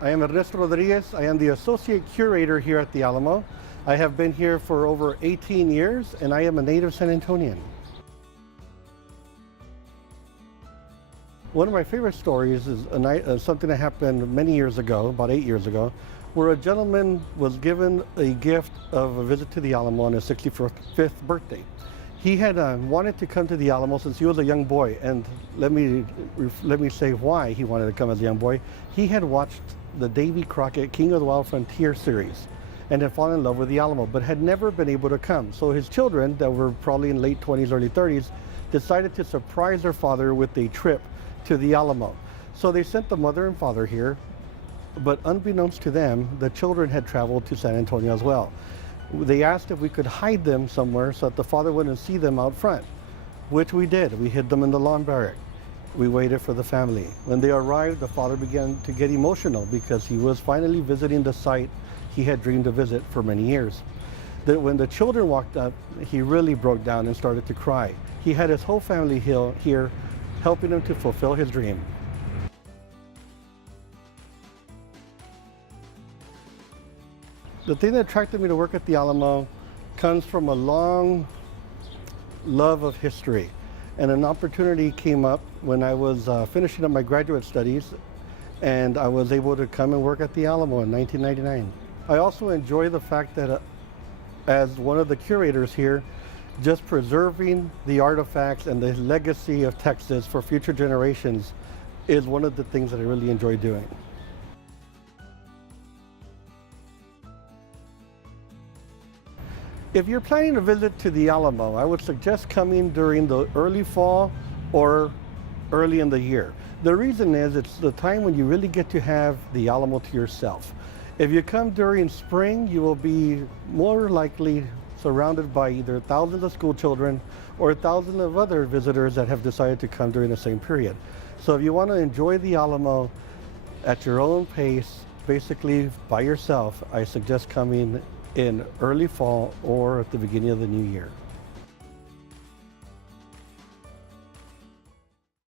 I am Ernesto Rodriguez. I am the Associate Curator here at the Alamo. I have been here for over 18 years and I am a native San Antonian. One of my favorite stories is something that happened many years ago, about 8 years ago, where a gentleman was given a gift of a visit to the Alamo on his 65th birthday. He had wanted to come to the Alamo since he was a young boy, and let me say why he wanted to come as a young boy. He had watched the Davy Crockett King of the Wild Frontier series and had fallen in love with the Alamo, but had never been able to come. So his children, that were probably in late 20s, early 30s, decided to surprise their father with a trip to the Alamo. So they sent the mother and father here, but unbeknownst to them, the children had traveled to San Antonio as well. They asked if we could hide them somewhere so that the father wouldn't see them out front, which we did. We hid them in the lawn barrack. We waited for the family. When they arrived, the father began to get emotional because he was finally visiting the site he had dreamed to visit for many years. When the children walked up, he really broke down and started to cry. He had his whole family here helping him to fulfill his dream. The thing that attracted me to work at the Alamo comes from a long love of history. And an opportunity came up when I was finishing up my graduate studies, and I was able to come and work at the Alamo in 1999. I also enjoy the fact that as one of the curators here, just preserving the artifacts and the legacy of Texas for future generations is one of the things that I really enjoy doing. If you're planning a visit to the Alamo, I would suggest coming during the early fall or early in the year. The reason is it's the time when you really get to have the Alamo to yourself. If you come during spring, you will be more likely surrounded by either thousands of school children or thousands of other visitors that have decided to come during the same period. So if you want to enjoy the Alamo at your own pace, basically by yourself, I suggest coming in early fall or at the beginning of the new year.